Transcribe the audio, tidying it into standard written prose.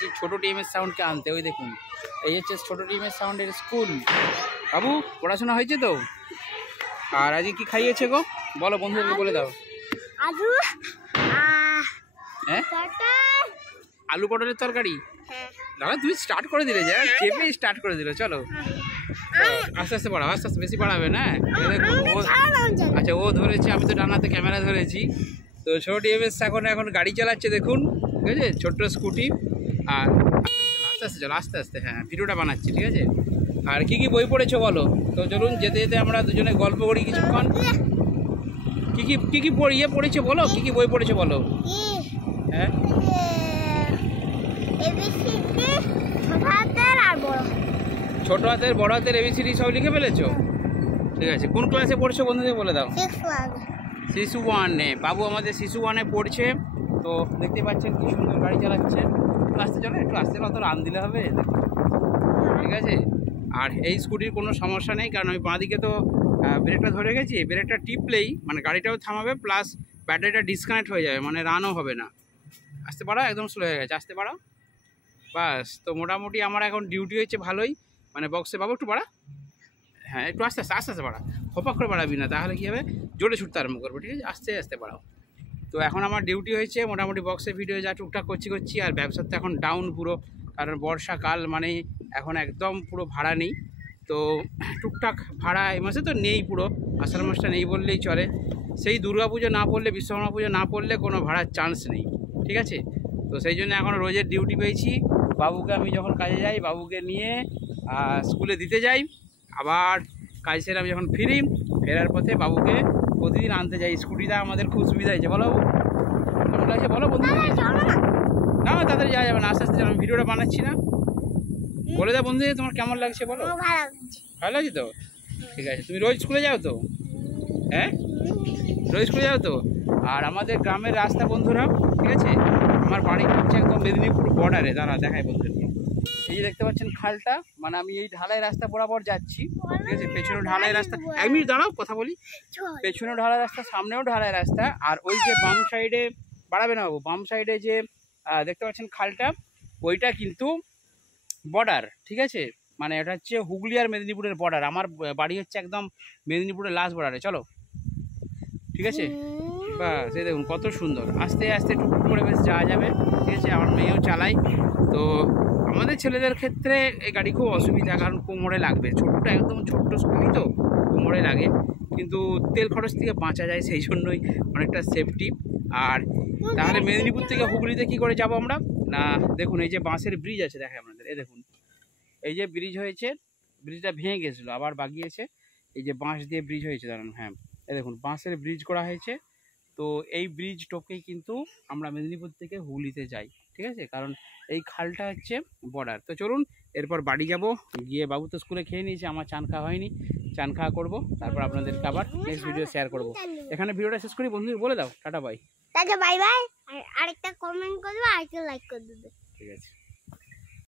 বলেছি ছোটো টিএমএস সাউন্ডকে আনতে। ওই দেখুন এই হচ্ছে ছোটো টিএমএস সাউন্ডের স্কুল। বাবু পড়াশোনা হয়েছে তো? আর আজকে কি খাইয়েছে গো বলো, বন্ধুদেরকে বলে দাও। হ্যাঁ আলু পটলের তরকারি। দাদা তুমি স্টার্ট করে দিলে, যা চেপে স্টার্ট করে দিলে। চলো আস্তে আস্তে পড়াও, আস্তে আস্তে, বেশি পড়াবে না। আচ্ছা ও ধরেছে, আমি তো ডানাতে ক্যামেরা ধরেছি। তো ছোট টিএমএস এখন গাড়ি চালাচ্ছে দেখুন, ঠিক আছে, ছোট্ট স্কুটি। আর আস্তে আস্তে চলো, আস্তে আস্তে, হ্যাঁ ভিডিওটা বানাচ্ছি, ঠিক আছে। আর কি কি বই পড়েছো বলো তো? চলুন যেতে যেতে আমরা দুজনে গল্প করি কিছুক্ষণ। কি কি পড়েছো বলো, কি কি বই পড়েছো বলো। হ্যাঁ ছোট হাতের বড় হাতের এবিসিডি সব লিখে ফেলেছো? ঠিক আছে। কোন ক্লাসে পড়ছো বন্ধুদের বলে দাও। শিশু 1-এ। বাবু আমাদের শিশু 1-এ পড়ছে। তো দেখতে পাচ্ছেন কি সুন্দর গাড়ি চালাচ্ছে। একটু আসতে চলো, একটু আসতে অত রান দিলে হবে, ঠিক আছে। আর এই স্কুটির কোনো সমস্যা নেই, কারণ আমি বাঁ দিকে তো ব্রেকটা ধরে গেছি। ব্রেকটা টিপলেই মানে গাড়িটাও থামাবে, প্লাস ব্যাটারিটা ডিসকানেক্ট হয়ে যাবে, মানে রানও হবে না। আসতে পারো, একদম স্লো হয়ে গেছে, আসতে পারো বাস। তো মোটামুটি আমার এখন ডিউটি হয়েছে ভালোই, মানে বক্সে। বাবু একটু বাড়া, হ্যাঁ একটু আস্তে আস্তে আস্তে আস্তে বাড়া, হপাক করে বাড়াবি না, তাহলে কী হবে, জোরে ছুটতে আরম্ভ করবো, ঠিক আছে। আস্তে আস্তে বাড়াও। তো এখন আমার ডিউটি হয়েছে মোটামুটি বক্সে ভিডিও যা টুকটাক করছি। আর ব্যবসার তো এখন ডাউন পুরো, কারণ বর্ষাকাল মানে এখন একদম পুরো ভাড়া নেই। তো টুকটাক ভাড়া এই মাসে তো নেই, পুরো আষাঢ় মাসটা নেই বললেই চলে। সেই দুর্গা পুজো না পড়লে, বিশ্বকর্মা পুজো না পড়লে কোনো ভাড়ার চান্স নেই, ঠিক আছে। তো সেই জন্য এখন রোজের ডিউটি পেয়েছি। বাবুকে আমি যখন কাজে যাই, বাবুকে নিয়ে স্কুলে দিতে যাই, আবার কাজ সেরে আমি যখন ফেরার পথে বাবুকে প্রতিদিন আনতে যাই। স্কুটিটা আমাদের খুব সুবিধা হয়েছে, বলো বাবু কেমন লাগছে বলো বন্ধু। না তাড়াতাড়ি যাওয়া যাবে না, আস্তে আস্তে আমি ভিডিওটা বানাচ্ছি না। বলে দাও বন্ধু তোমার কেমন লাগছে বলো। ভালো লাগছে তো, ঠিক আছে। তুমি রোজ স্কুলে যাও তো? হ্যাঁ রোজ স্কুলে যাও তো। আর আমাদের গ্রামের রাস্তা বন্ধুরা, ঠিক আছে, আমার বাড়ি হচ্ছে একদম মেদিনীপুর বর্ডারে। দাঁড়া দেখায় বন্ধুদেরকে। এই যে দেখতে পাচ্ছেন খালটা, মানে আমি এই ঢালাই রাস্তা বরাবর যাচ্ছি, ঠিক আছে। পেছনে ঢালাই রাস্তা, 1 মিনিট দাঁড়াও কথা বলি। পেছনেও ঢালাই রাস্তা, সামনেও ঢালাই রাস্তা। আর ওই যে বাম সাইডে, বাড়াবে না বাবু, বাম সাইডে যে দেখতে পাচ্ছেন খালটা, ওইটা কিন্তু বর্ডার, ঠিক আছে। মানে এটা হচ্ছে হুগলি আর মেদিনীপুরের বর্ডার। আমার বাড়ি হচ্ছে একদম মেদিনীপুরের লাস্ট বর্ডারে। চলো, ঠিক আছে। বা সে দেখুন কত সুন্দর, আস্তে আস্তে টুকটুক করে বেশ যাওয়া যাবে, ঠিক আছে। আমার মেয়েও চালাই। তো আমাদের ছেলেদের ক্ষেত্রে এই গাড়ি খুব অসুবিধা, কারণ কোমরে লাগবে, ছোট্ট একদম ছোট্ট স্কুটি তো কোমরে লাগে, কিন্তু তেল খরচ থেকে বাঁচা যায়, সেই জন্যই অনেকটা সেফটি। আর তাহলে মেদিনীপুর থেকে হুগলিতে কী করে যাব আমরা না, দেখুন এই যে বাঁশের ব্রিজ আছে, দেখে আপনাদের, এই দেখুন এই যে ব্রিজ হয়েছে, ব্রিজটা ভেঙে গেছিলো, আবার বাগিয়েছে। এই যে বাঁশ দিয়ে ব্রিজ হয়েছে, দাঁড়ান, হ্যাঁ এই দেখুন বাঁশের ব্রিজ করা হয়েছে। তো এই ব্রিজ টোপকেই কিন্তু আমরা মেদিনীপুর থেকে হুগলিতে যাই, ঠিক আছে, কারণ এই খালটা হচ্ছে বর্ডার। তো চলুন এরপর বাড়ি যাব, গিয়ে বাবু তো স্কুলে খেয়ে নিয়েছে, আমার চান খাওয়া হয়নি, চান খাওয়া করবো, তারপর আপনাদেরকে আবার নেক্সট ভিডিও শেয়ার করবো। এখানে ভিডিওটা শেষ করি বন্ধু, বলে দাও tata bye. Tata bye bye. আরেকটা কমেন্ট করবে, আরেকটা লাইক করে দেবে, ঠিক আছে।